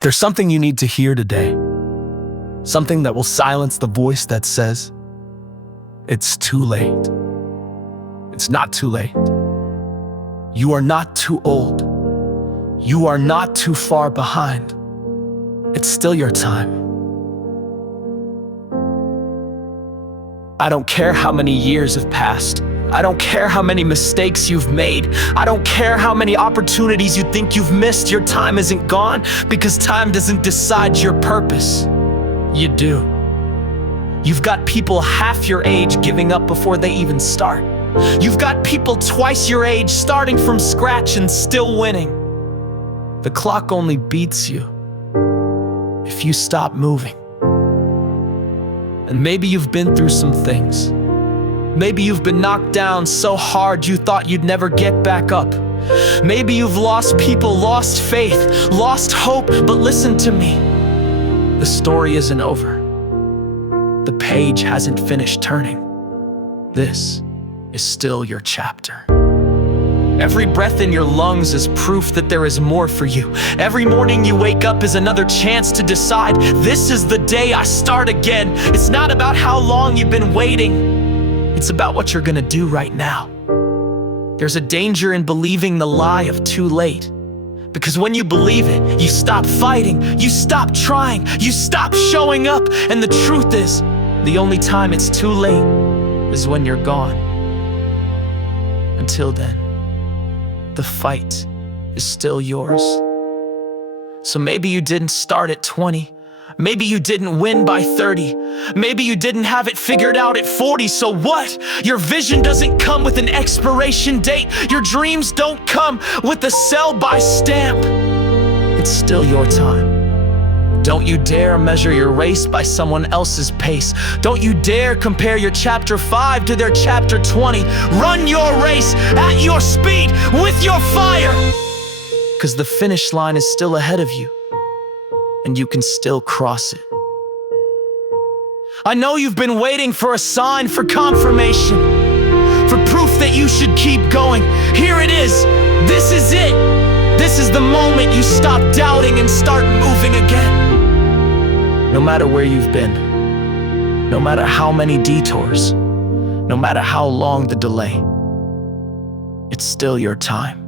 There's something you need to hear today. Something that will silence the voice that says, it's too late. It's not too late. You are not too old. You are not too far behind. It's still your time. I don't care how many years have passed. I don't care how many mistakes you've made. I don't care how many opportunities you think you've missed. Your time isn't gone because time doesn't decide your purpose. You do. You've got people half your age giving up before they even start. You've got people twice your age starting from scratch and still winning. The clock only beats you if you stop moving. And maybe you've been through some things. Maybe you've been knocked down so hard you thought you'd never get back up. Maybe you've lost people, lost faith, lost hope, but listen to me. The story isn't over. The page hasn't finished turning. This is still your chapter. Every breath in your lungs is proof that there is more for you. Every morning you wake up is another chance to decide, this is the day I start again. It's not about how long you've been waiting. It's about what you're gonna do right now. There's a danger in believing the lie of too late. Because when you believe it, you stop fighting, you stop trying, you stop showing up. And the truth is, the only time it's too late is when you're gone. Until then, the fight is still yours. So maybe you didn't start at 20. Maybe you didn't win by 30. Maybe you didn't have it figured out at 40. So what? Your vision doesn't come with an expiration date. Your dreams don't come with a sell-by stamp. It's still your time. Don't you dare measure your race by someone else's pace. Don't you dare compare your chapter 5 to their chapter 20. Run your race at your speed with your fire. 'Cause the finish line is still ahead of you. And you can still cross it. I know you've been waiting for a sign, for confirmation, for proof that you should keep going. Here it is. This is it. This is the moment you stop doubting and start moving again. No matter where you've been, no matter how many detours, no matter how long the delay, it's still your time.